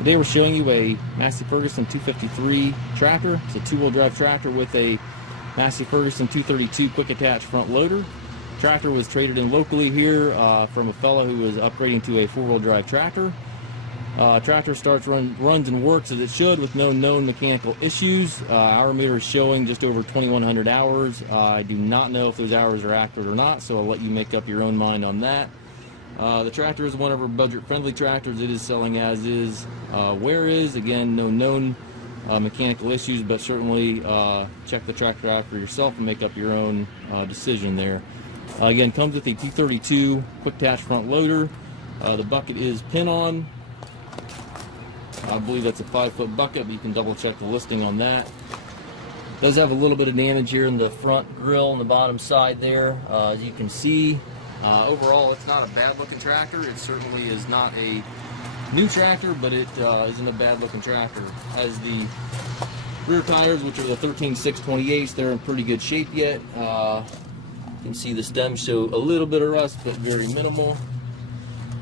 Today we're showing you a Massey Ferguson 253 tractor. It's a two-wheel drive tractor with a Massey Ferguson 232 quick attach front loader. Tractor was traded in locally here from a fellow who was upgrading to a four-wheel drive tractor. Tractor runs and works as it should with no known mechanical issues. Hour meter is showing just over 2,100 hours. I do not know if those hours are accurate or not, so I'll let you make up your own mind on that. The tractor is one of our budget-friendly tractors. It is selling as is, where is. Again, no known mechanical issues, but certainly check the tractor out for yourself and make up your own decision there. Again, comes with a 232 quick attach front loader. The bucket is pin-on. I believe that's a 5-foot bucket, but you can double-check the listing on that. It does have a little bit of damage here in the front grille on the bottom side there, as you can see. Overall, it's not a bad-looking tractor. It certainly is not a new tractor, but it isn't a bad-looking tractor. Has the rear tires, which are the 13/6/28s. They're in pretty good shape yet. You can see the stems show a little bit of rust, but very minimal.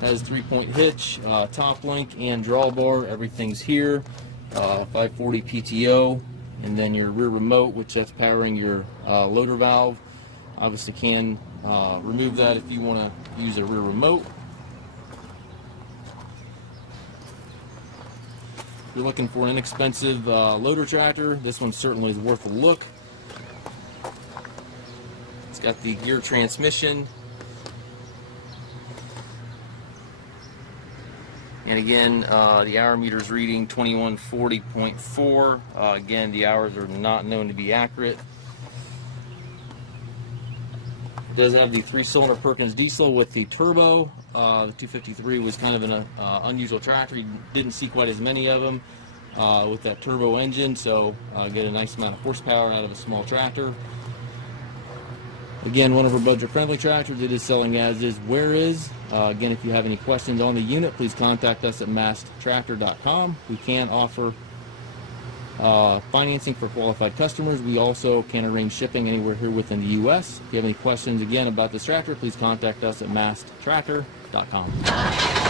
Has 3-point hitch, top link, and drawbar. Everything's here. 540 PTO, and then your rear remote, which that's powering your loader valve. Obviously can remove that if you want to use a rear remote. If you're looking for an inexpensive loader tractor, this one certainly is worth a look. It's got the gear transmission. And again, the hour meter is reading 2140.4. Again, the hours are not known to be accurate. It does have the 3-cylinder Perkins diesel with the turbo. The 253 was kind of an unusual tractor. You didn't see quite as many of them with that turbo engine, so get a nice amount of horsepower out of a small tractor. Again, one of our budget-friendly tractors. It is selling as is, where is. Again, if you have any questions on the unit, please contact us at massedtractor.com. We can offer financing for qualified customers. We also can arrange shipping anywhere here within the U.S. If you have any questions, again, about this tractor, please contact us at massedtractor.com.